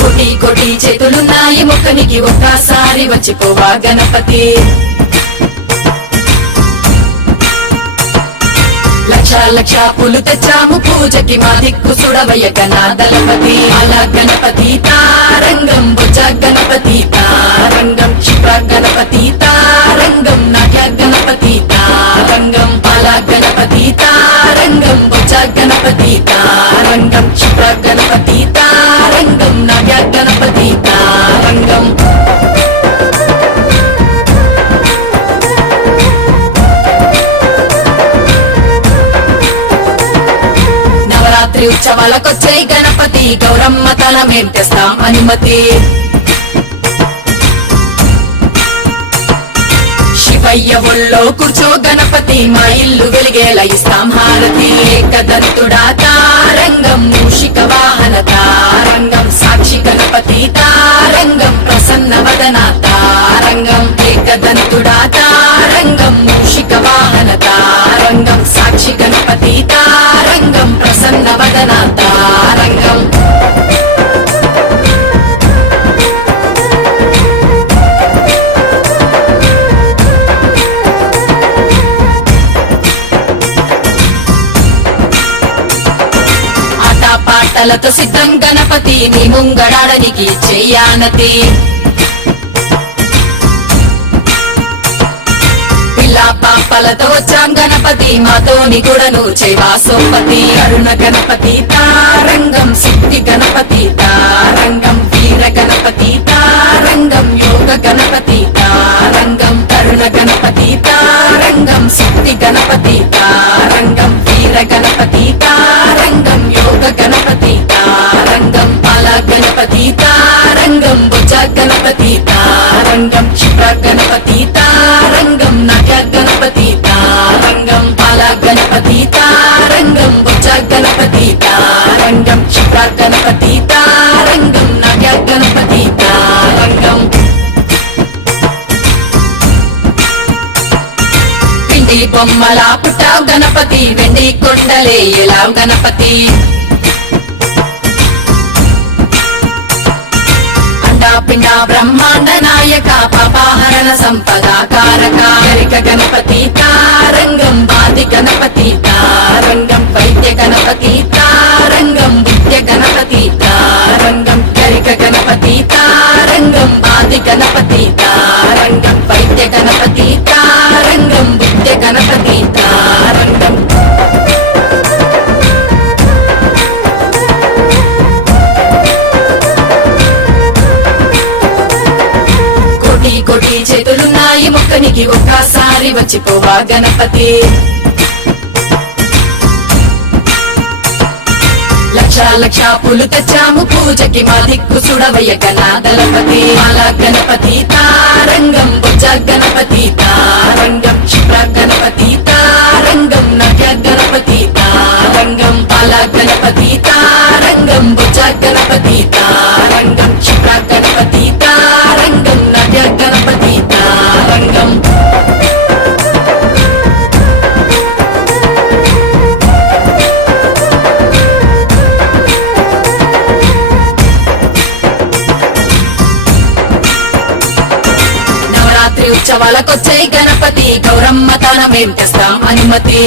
కోటి కోటి చేతులున్నాయి మొక్కనికి ఒక్కసారి వచ్చిపోవా గణపతి. లక్ష లక్ష పూలు తెచ్చాము పూజకి మా దిక్కు సుడవయ్య గణాదళపతి. అలా గణపతి తారంగం బుజ గణపతి తారంగం క్షిప్ర గణపతి తారంగం నాట్య గణపతి తారంగం. అలా గణపతి తారంగం బుజ గణపతి తారంగం క్షిప్ర గణపతి తారంగం నాట్య గణపతి తారంగం. నవరాత్రి ఉత్సవాలకొచ్చే గణపతి గౌరమ్మ తనమేం తెస్తాం అనుమతి. శివయ్య ఒళ్ళో కూర్చో గణపతి మా ఇల్లు వెలిగేలా ఇస్తాం హారతి. ఏకదంతుడా తారంగం మూషిక వాహన తారంగం సాక్షి గణపతి తారంగం ప్రసన్న వదన తారంగం. ఏకదంతుడా తారంగం మూషిక వాహన తారంగం సాక్షి గణపతి తారంగం ప్రసన్న వదన తారంగం. పాటలతో సిద్ధం గణపతి నీ ముంగడాడనికి చెయ్యానతి. పిల్లా పాపలతో వచ్చాం గణపతి మాతోని కూడాను చేయవా సోపతి. అరుణ గణపతి తారంగం సిద్ధి గణపతి తారంగం వీర గణపతి తారంగం యోగ గణపతి తారంగం. తరుణ గణపతి తారంగం సిద్ధి గణపతి తారంగం వీర గణపతి తారంగం యోగ గణపతి తారంగం. అలా గణపతి తారంగం బుజ గణపతి తారంగం క్షిప్ర గణపతి తారంగం నాట్య గణపతి తారంగం. అలా గణపతి తారంగం బుజ గణపతి తారంగం క్షిప్ర గణపతి తారంగం నాట్య గణపతి తారంగం. పిండి బొమ్మలా పుట్టావు గణపతి వెండి కొండలే ఎలావు గణపతి. పిండ బ్రహ్మాండ నాయక పాపాహరణ సంపద కారక. గరిక గణపతి తారంగం బాది గణపతి తారంగం వైద్య గణపతి తారంగం విద్య గణపతి తారంగం. గరిక గణపతి తారంగం బాది గణపతి తారంగం వైద్య గణపతి తారంగం విద్య గణపతి తారంగం. కోటి చేతులున్నాయి మొక్కనికి ఒక్కసారి వచ్చిపోవా గణపతి. లక్ష లక్ష పూలు తెచ్చాము పూజకి మా దిక్కు సుడవయ్య గణాదళపతి. అలా గణపతి తారంగం బుజ గణపతి తారంగం క్షిప్ర గణపతి తారంగం నాట్య గణపతి తారంగం. అలా గణపతి తారంగం బుజ గణపతి తారంగం క్షిప్ర గణపతి తారంగం నాట్య గణపతి తారంగం. నవరాత్రి ఉత్సవాలకొచ్చే గణపతి గౌరమ్మ తనమేం తెస్తాం అనుమతి.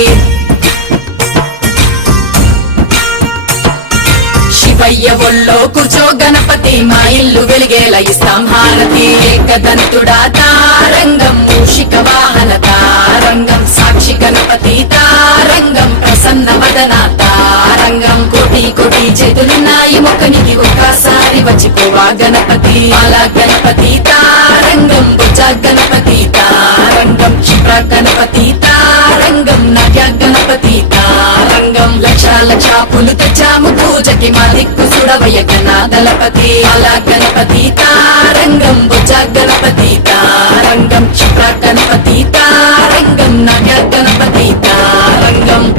శివయ్య ఒళ్ళో కూర్చో గణపతి మా ఇల్లు వెలిగేలా ఇస్తాం హారతి. ఏకదంతుడా తారంగం మూషిక వాహన తారంగం సాక్షి గణపతి తారంగం ప్రసన్న వదన తారంగం. కోటి కోటి చేతులున్నాయి మొక్కనికి ఒక్కసారి వచ్చిపోవా గణపతి. అలా గణపతి తారంగం బుజ గణపతి తారంగం క్షిప్ర గణపతి తారంగం నాట్య గణపతి తారంగం. లక్ష లక్ష పూలు తెచ్చాము పూజకి మా దిక్కు సుడవయ్య గణాదళపతి. అలా గణపతి తారంగం బుజ గణపతి తారంగం